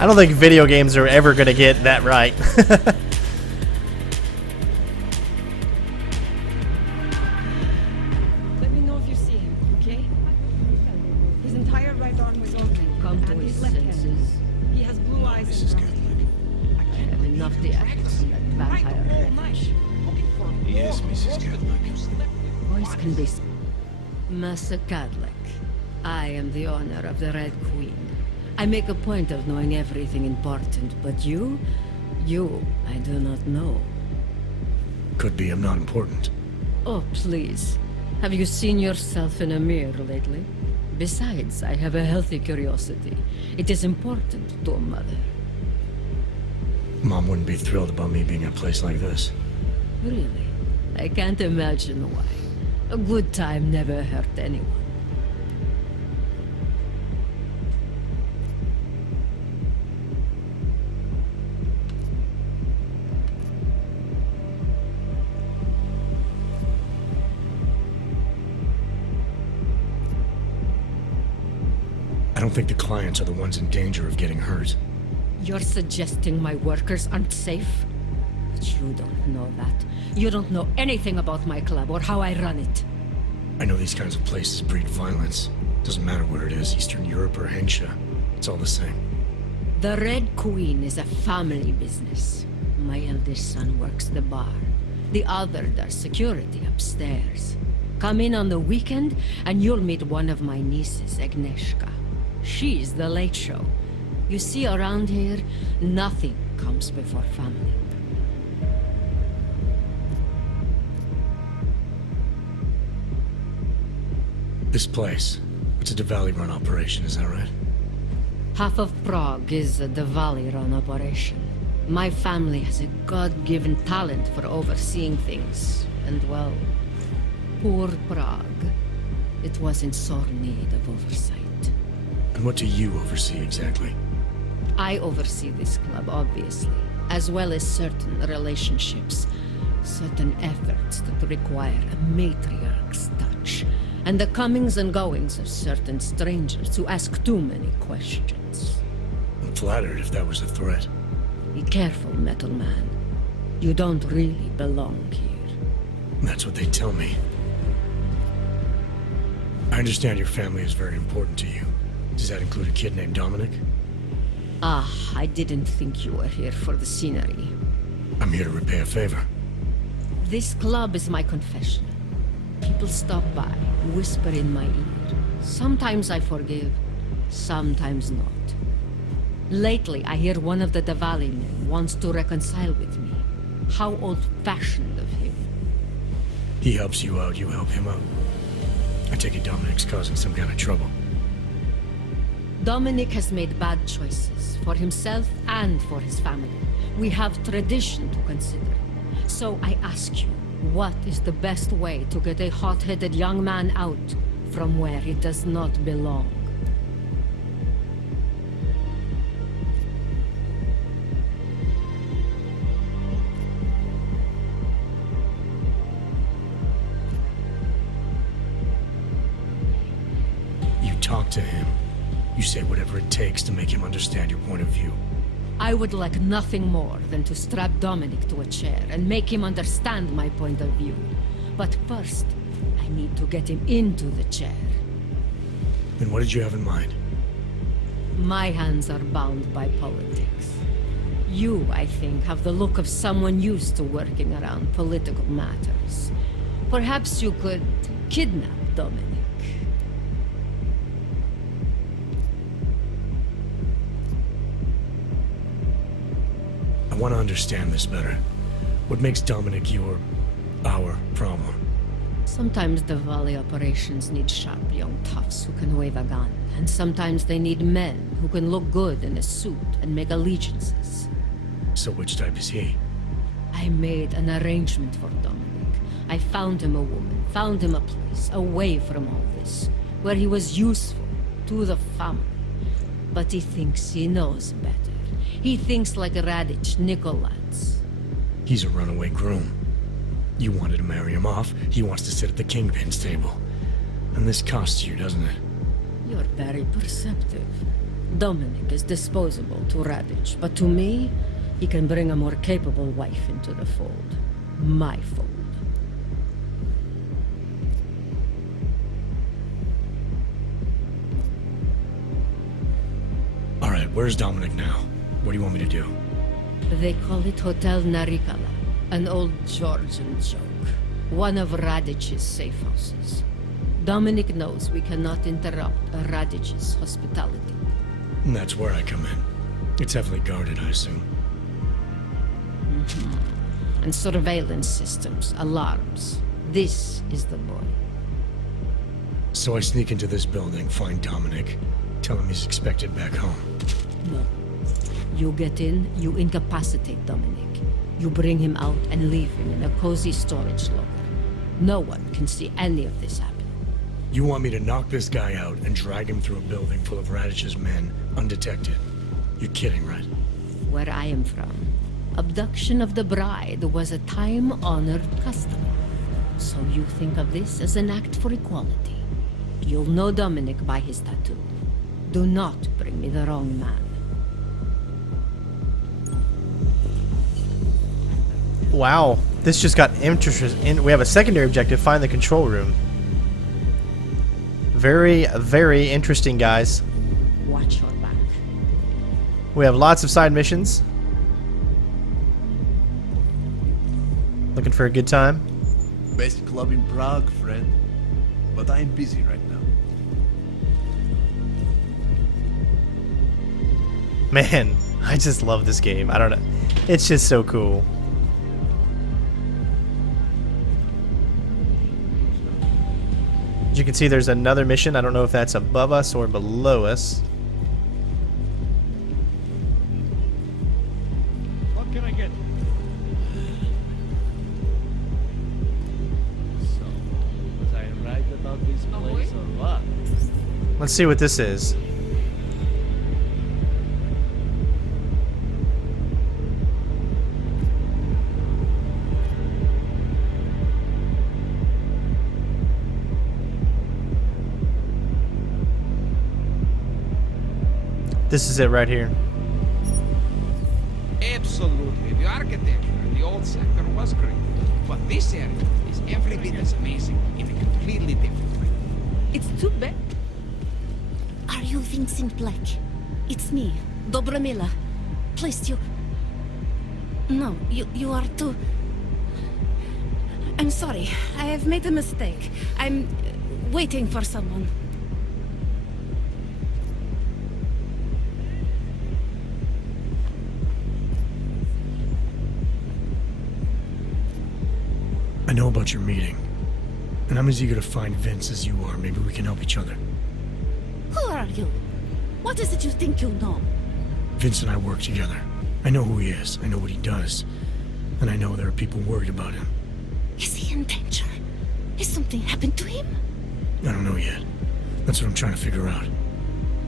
I don't think video games are ever gonna get that right. Let me know if you see him, okay? His entire right arm was open. Come to and his left hand. senses. He has blue eyes Mrs. and brown. I have enough theatrics on that vampire wreckage. Yes, Mrs. Cadillac. Voice can be... Master Cadillac, I am the owner of the Red Queen. I make a point of knowing everything important, but you, I do not know. Could be I'm not important. Oh, please. Have you seen yourself in a mirror lately? Besides, I have a healthy curiosity. It is important to a mother. Mom wouldn't be thrilled about me being in a place like this. Really? I can't imagine why. A good time never hurt anyone. I don't think the clients are the ones in danger of getting hurt. You're suggesting my workers aren't safe? But you don't know that. You don't know anything about my club or how I run it. I know these kinds of places breed violence. Doesn't matter where it is, Eastern Europe or Hensha. It's all the same. The Red Queen is a family business. My eldest son works the bar. The other does security upstairs. Come in on the weekend and you'll meet one of my nieces, Agnieszka. She's the late show. You see, around here, nothing comes before family. This place, it's a Diwali-run operation, is that right? Half of Prague is a Diwali-run operation. My family has a God-given talent for overseeing things. And well, poor Prague. It was in sore need of oversight. And what do you oversee exactly? I oversee this club, obviously, as well as certain relationships, certain efforts that require a matriarch's touch, and the comings and goings of certain strangers who ask too many questions. I'm flattered if that was a threat. Be careful, Metal Man. You don't really belong here. That's what they tell me. I understand your family is very important to you. Does that include a kid named Dominic? Ah, I didn't think you were here for the scenery. I'm here to repay a favor. This club is my confessional. People stop by, whisper in my ear. Sometimes I forgive, sometimes not. Lately, I hear one of the Diwali men wants to reconcile with me. How old-fashioned of him. He helps you out, you help him out. I take it Dominic's causing some kind of trouble. Dominic has made bad choices, for himself and for his family. We have tradition to consider. So I ask you, what is the best way to get a hot-headed young man out from where he does not belong? You talk to him. You say whatever it takes to make him understand your point of view. I would like nothing more than to strap Dominic to a chair and make him understand my point of view. But first, I need to get him into the chair. Then what did you have in mind? My hands are bound by politics. You, I think, have the look of someone used to working around political matters. Perhaps you could kidnap Dominic. I want to understand this better. What makes Dominic our problem? Sometimes the Valley operations need sharp young toughs who can wave a gun, and sometimes they need men who can look good in a suit and make allegiances. So which type is he? I made an arrangement for Dominic. I found him a woman, found him a place away from all this, where he was useful to the family. But he thinks he knows better. He thinks like Radich Nikolats. He's a runaway groom. You wanted to marry him off, he wants to sit at the kingpin's table. And this costs you, doesn't it? You're very perceptive. Dominic is disposable to Ravage, but to me, he can bring a more capable wife into the fold. My fold. Alright, where's Dominic now? What do you want me to do? They call it Hotel Narala, an old Georgian joke. One of Radich's safe houses. Dominic knows we cannot interrupt Radich's hospitality. And that's where I come in. It's heavily guarded, I assume. And surveillance systems, alarms. This is the boy. So I sneak into this building, find Dominic, tell him he's expected back home. No. You get in, you incapacitate Dominic. You bring him out and leave him in a cozy storage locker. No one can see any of this happen. You want me to knock this guy out and drag him through a building full of Radich's men, undetected? You're kidding, right? Where I am from, abduction of the bride was a time-honored custom. So you think of this as an act for equality. You'll know Dominic by his tattoo. Do not bring me the wrong man. Wow, this just got interesting. We have a secondary objective, find the control room. Very, very interesting, guys. Watch your back. We have lots of side missions. Looking for a good time. Best club in Prague, friend. But I'm busy right now. Man, I just love this game. I don't know. It's just so cool. As you can see, there's another mission. I don't know if that's above us or below us. What can I get? So, was I right about this place or what? Let's see what this is. This is it right here. Absolutely. The architecture in the old sector was great. But this area is every bit as amazing in a completely different way. It's too bad. Are you Vincent Black? It's me, Dobromila. Please, you... No, you are too... I'm sorry. I have made a mistake. I'm waiting for someone. I know about your meeting, and I'm as eager to find Vince as you are. Maybe we can help each other. Who are you? What is it you think you know? Vince and I work together. I know who he is, I know what he does, and I know there are people worried about him. Is he in danger? Has something happened to him? I don't know yet. That's what I'm trying to figure out.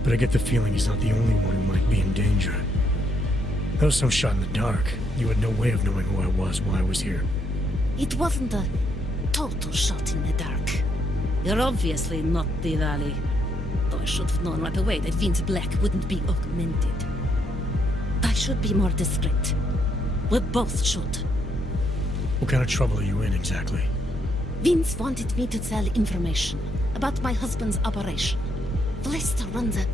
But I get the feeling he's not the only one who might be in danger. That was some shot in the dark. You had no way of knowing who I was while I was here. It wasn't a total shot in the dark. You're obviously not Diwali. Though I should have known right away that Vince Black wouldn't be augmented. I should be more discreet. We both should. What kind of trouble are you in exactly? Vince wanted me to tell information about my husband's operation. Lester runs a...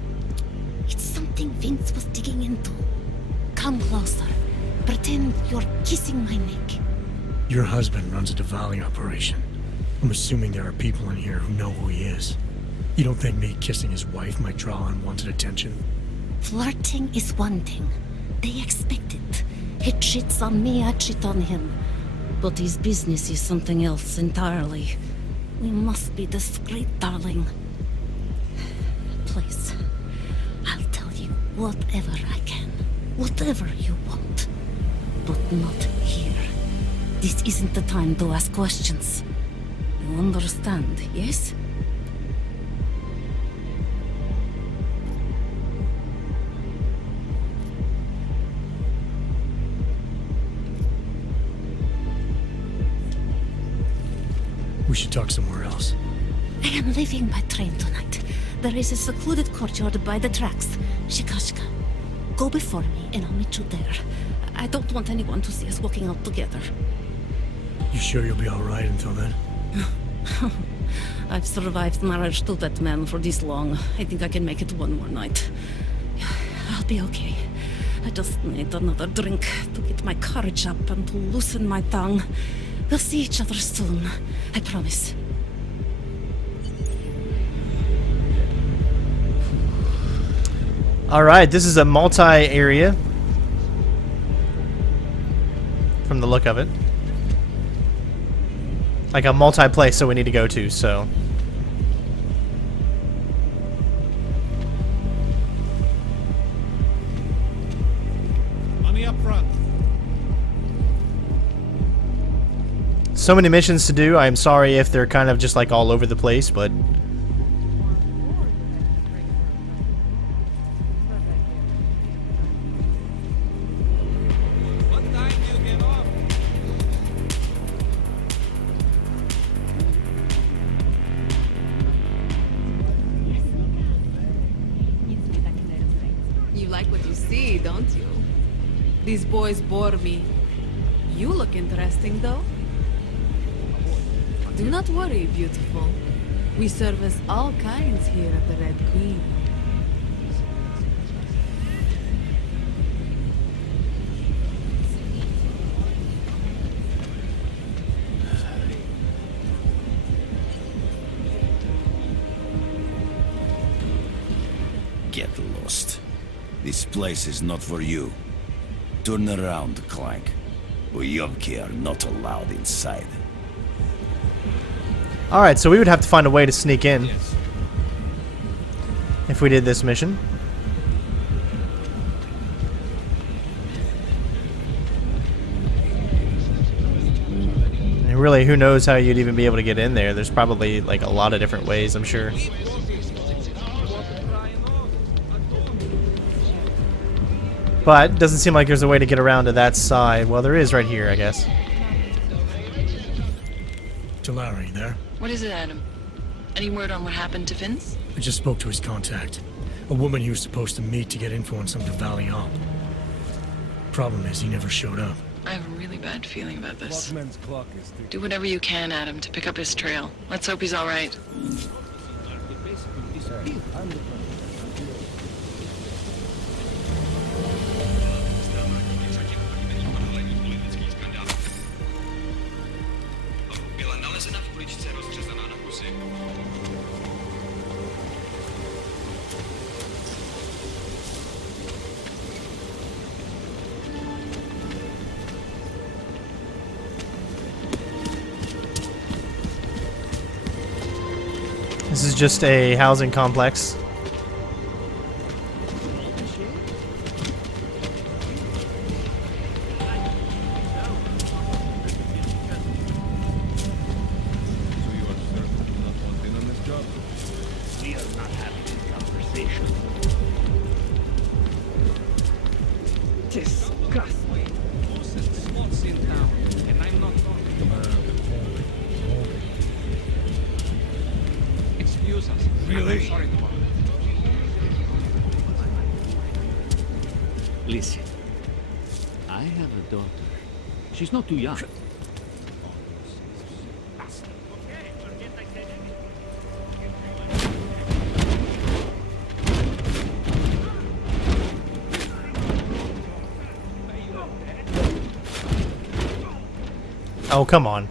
It's something Vince was digging into. Come closer. Pretend you're kissing my neck. Your husband runs a Diwali operation. I'm assuming there are people in here who know who he is. You don't think me kissing his wife might draw unwanted attention? Flirting is one thing. They expect it. He cheats on me, I cheat on him. But his business is something else entirely. We must be discreet, darling. Please, I'll tell you whatever I can. Whatever you want. But not here. This isn't the time to ask questions. You understand, yes? We should talk somewhere else. I am leaving by train tonight. There is a secluded courtyard by the tracks. Shikashka. Go before me and I'll meet you there. I don't want anyone to see us walking out together. You sure you'll be alright until then? I've survived marriage to that man for this long. I think I can make it one more night. I'll be okay. I just need another drink to get my courage up and to loosen my tongue. We'll see each other soon. I promise. Alright, this is a multi-area. From the look of it. Like a multi-place that we need to go to, so... Money up front. So many missions to do. I am sorry if they're kind of just like all over the place, but... What time do you get off? You like what you see, don't you? These boys bore me. You look interesting, though. Do not worry, beautiful. We service all kinds here at the Red Queen. Get lost. This place is not for you. Turn around, Clank. Uyovki are not allowed inside. Alright, so we would have to find a way to sneak in. Yes. If we did this mission. And really, who knows how you'd even be able to get in there. There's probably like a lot of different ways, I'm sure. But it doesn't seem like there's a way to get around to that side. Well, there is right here, I guess. Larry there. What is it, Adam? Any word on what happened to Vince? I just spoke to his contact. A woman he was supposed to meet to get info on some Valley op. Problem is, he never showed up. I have a really bad feeling about this. Clockman's clock is Do whatever you can, Adam, to pick up his trail. Let's hope he's all right. This is just a housing complex. Listen, I have a daughter. She's not too young. Oh, come on.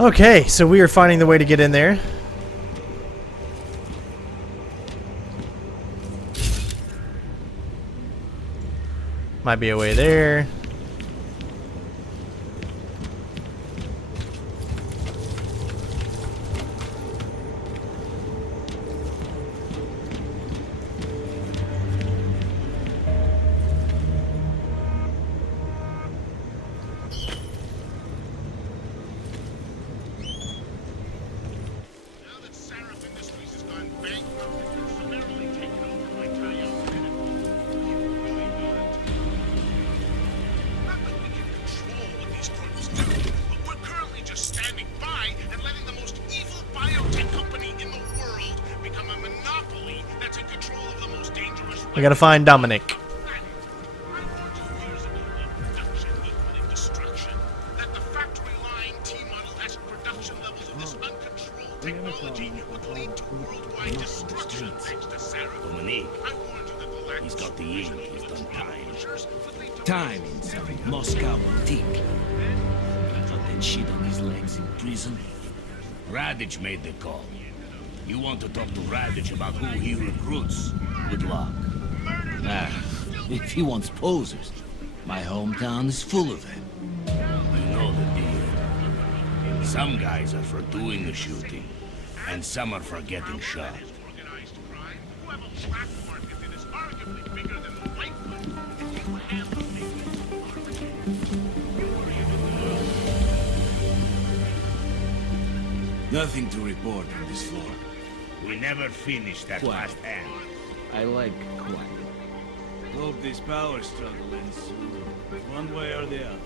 Okay, so we are finding the way to get in there. Might be a way there. We gotta find Dominic. Dominic, he's got the ink, he's done time. Time in some Moscow boutique. Got that shit on his legs in prison. Radich made the call. You want to talk to Radich about who he recruits? Good luck. If he wants posers, my hometown is full of them. You know the deal. Some guys are for doing the shooting, and some are for getting shot. Nothing to report on this floor. We never finished that Quiet. last hand. I like quiet. Hope this power struggle ends soon, one way or the other.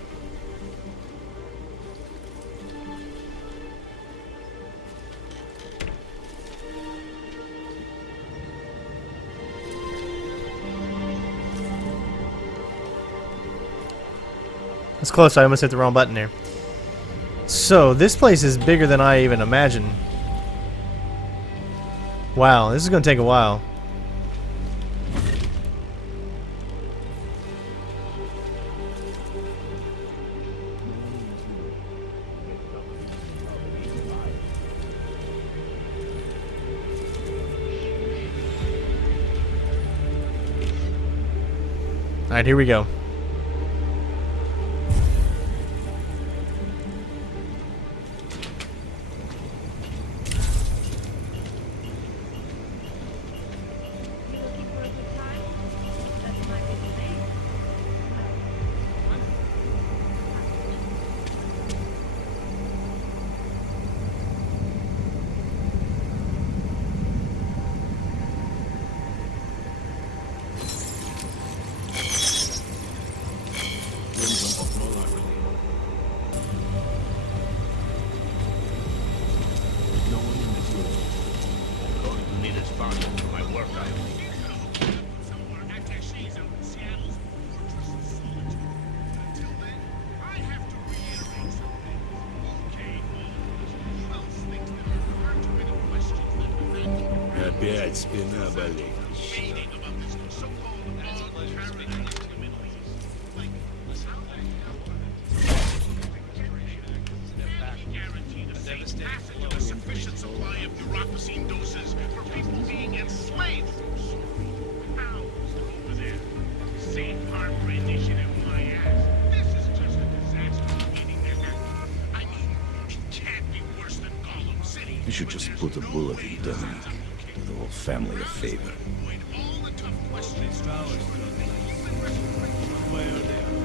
That's close. I almost hit the wrong button there. So, this place is bigger than I even imagined. Wow, this is going to take a while. Alright, here we go. Опять спина болит. Sufficient supply of neuropozyne doses for people being enslaved. Pounds over there. Safe harbor initiative, my ass. This is just a disaster waiting to happen. I mean, it can't be worse than Gollum City. You should just put a bullet in Dominic. Do the whole family a favor. Avoid all the tough questions. One way or the other.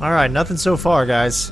Alright, nothing so far, guys.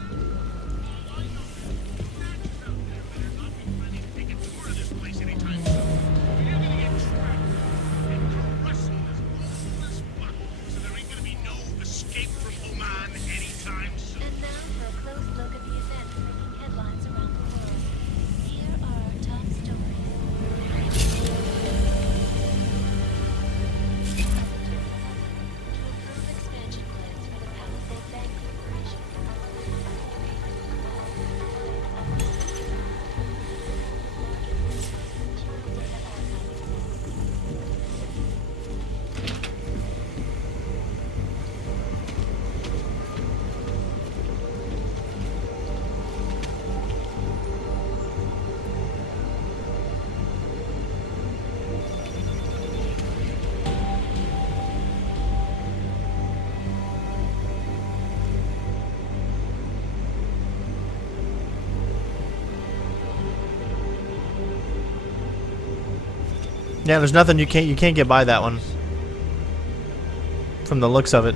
Yeah, there's nothing you can't get by that one. From the looks of it.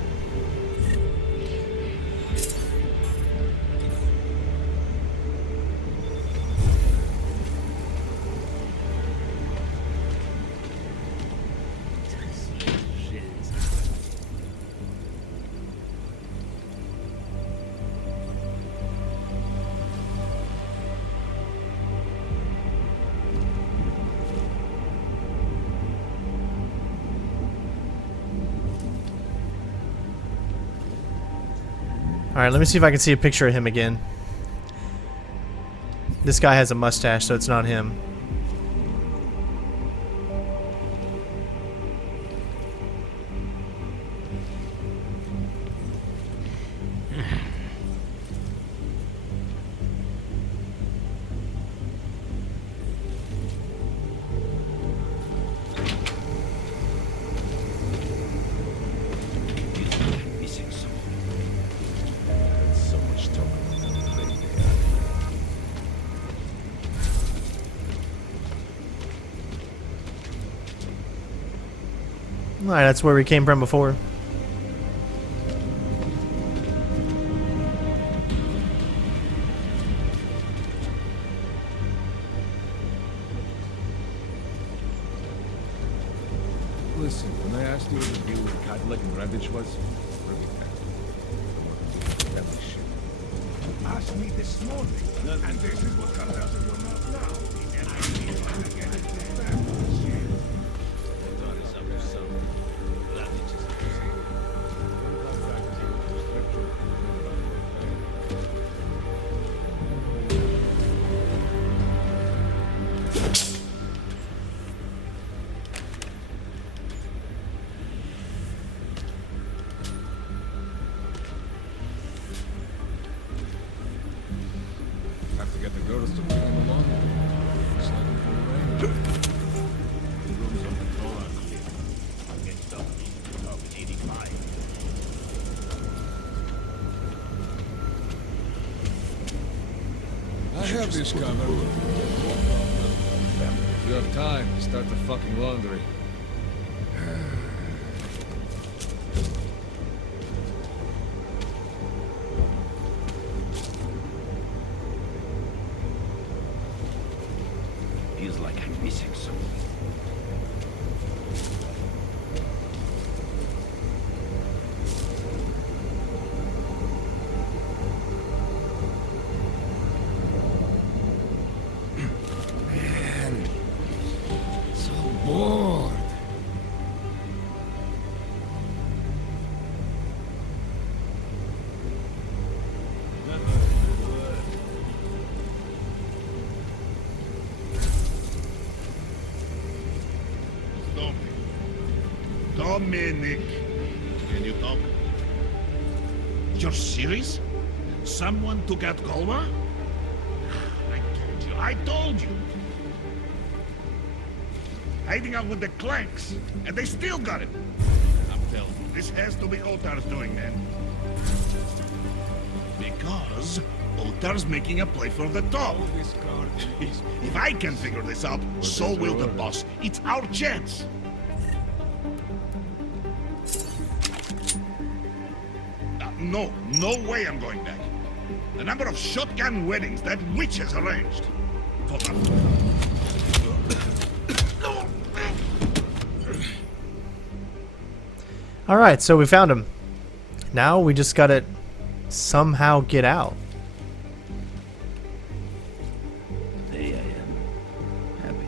Alright, let me see if I can see a picture of him again. This guy has a mustache, so it's not him. Alright, that's where we came from before. Listen, when I asked you what the deal with Cadillac and Ravage was, Asked me this morning, and this is what comes out of your mouth now. And I feel like I get it back. Have to get the girls to bring him along. It's like a full range. The rooms on control are clear. I'll get Dominic up 85. I have this covered. If you have time, start the fucking laundry. Feels like I'm missing something. Man, so bored. Dominic, can you talk? You're serious? Someone took out Golma? I told you. Hiding out with the Clanks, and they still got him. I'm telling you, this has to be Otar's doing, man. Because Otar's making a play for the top. If I can figure this out, so will the boss. It's our chance. No, no way I'm going back. The number of shotgun weddings that witch has arranged. Alright, so we found him. Now we just gotta somehow get out. Today I am happy.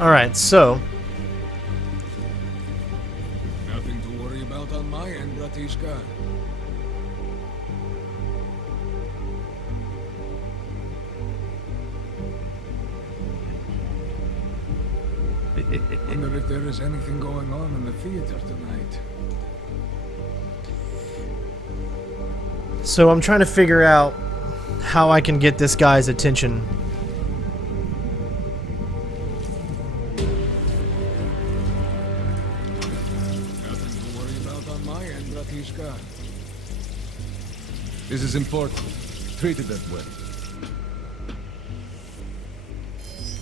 Alright, so Nothing to worry about on my end, Bratishka. Wonder if there is anything going on in the theater tonight. So I'm trying to figure out how I can get this guy's attention. Nothing to worry about on my end, Bratishka. This is important. Treat it that way.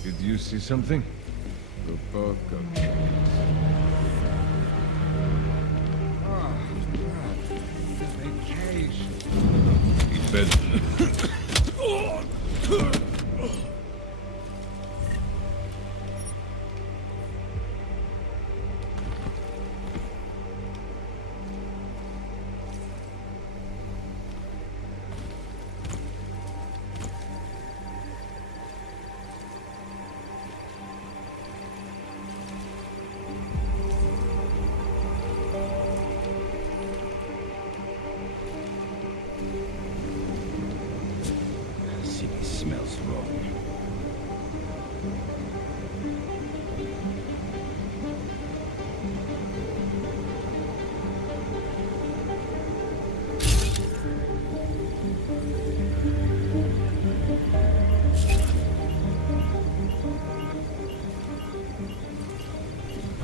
Did you see something? The book of chains. Ah, vacation. He fed. City smells wrong.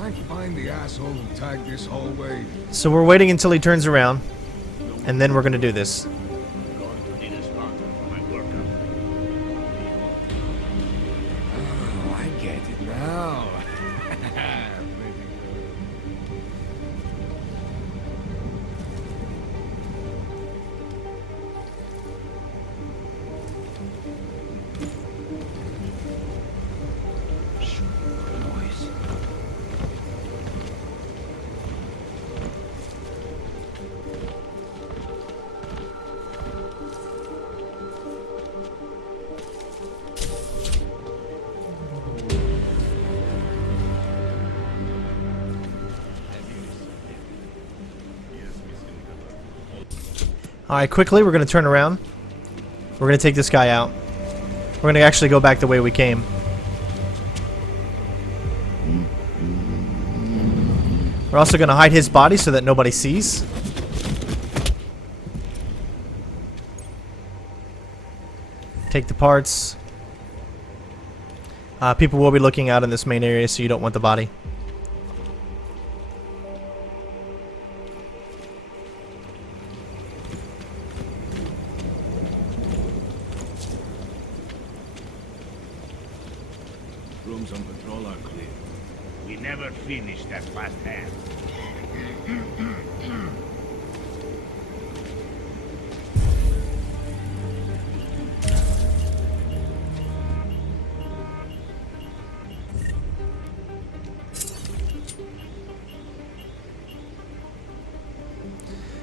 I find the asshole who tagged this hallway. So we're waiting until he turns around, and then we're gonna do this. I'm going to need a sponsor for my workout. Oh, I get it now. Noise. Alright, quickly, we're gonna turn around. We're gonna take this guy out. We're gonna actually go back the way we came. We're also gonna hide his body so that nobody sees. Take the parts. People will be looking out in this main area, so you don't want the body. Rooms on patrol are clear. We never finished that last hand.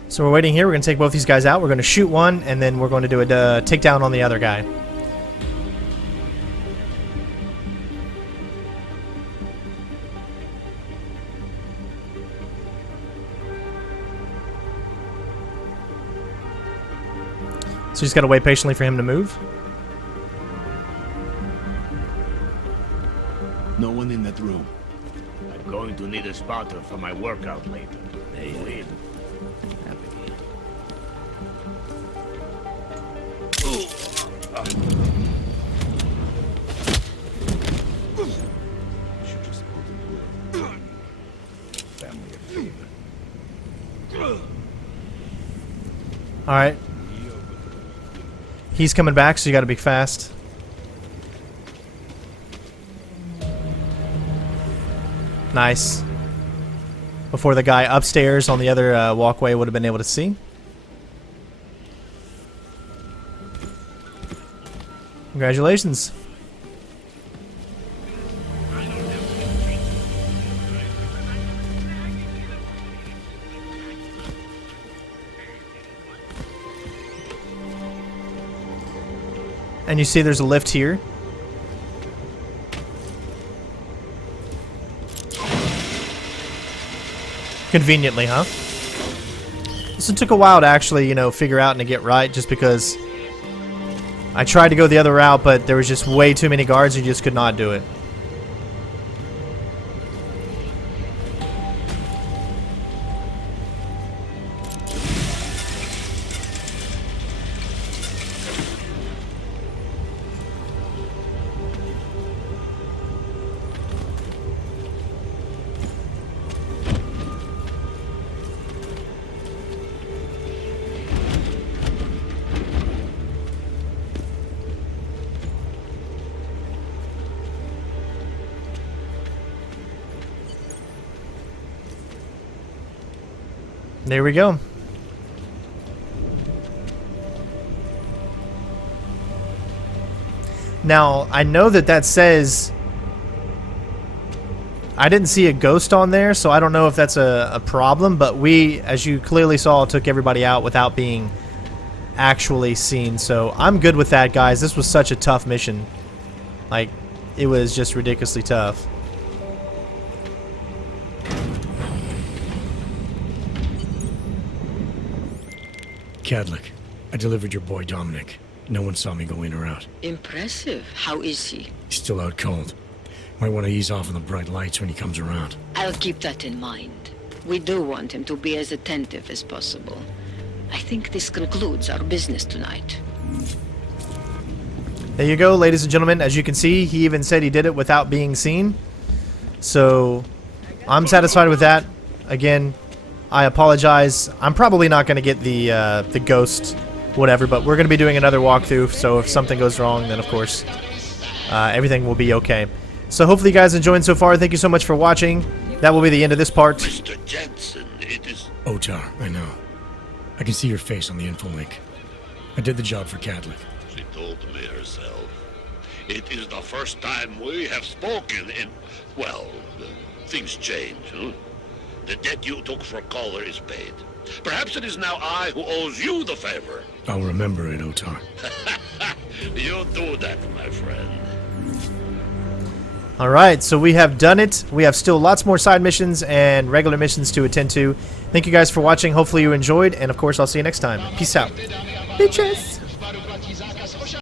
So we're waiting here. We're going to take both these guys out. We're going to shoot one, and then we're going to do a takedown on the other guy. So just got to wait patiently for him to move. No one in that room. I'm going to need a spotter for my workout later. They win. Should just put it family affair. All right. He's coming back, so you got to be fast. Nice. Before the guy upstairs on the other walkway would have been able to see. Congratulations. And you see there's a lift here. Conveniently, huh? This one took a while to actually, you know, figure out and to get right, just because I tried to go the other route, but there was just way too many guards and you just could not do it. There we go. Now, I know that says... I didn't see a ghost on there, so I don't know if that's a problem, but we, as you clearly saw, took everybody out without being actually seen, so I'm good with that, guys. This was such a tough mission. Like, it was just ridiculously tough. Cadlick, I delivered your boy Dominic. No one saw me go in or out. Impressive. How is he? He's still out cold. Might want to ease off on the bright lights when he comes around. I'll keep that in mind. We do want him to be as attentive as possible. I think this concludes our business tonight. There you go, ladies and gentlemen. As you can see, he even said he did it without being seen. So, I'm satisfied with that. Again, I apologize. I'm probably not going to get the ghost, whatever, but we're going to be doing another walkthrough, so if something goes wrong, then of course, everything will be okay. So hopefully you guys enjoyed so far. Thank you so much for watching. That will be the end of this part. Mr. Jensen, it is... Otar, I know. I can see your face on the info link. I did the job for Cadlick. She told me herself. It is the first time we have spoken in... Well, things change, huh? The debt you took for Caller is paid. Perhaps it is now I who owes you the favor. I'll remember it, Otar. You do that, my friend. Alright, so we have done it. We have still lots more side missions and regular missions to attend to. Thank you guys for watching. Hopefully you enjoyed, and of course I'll see you next time. Peace out. Bitches!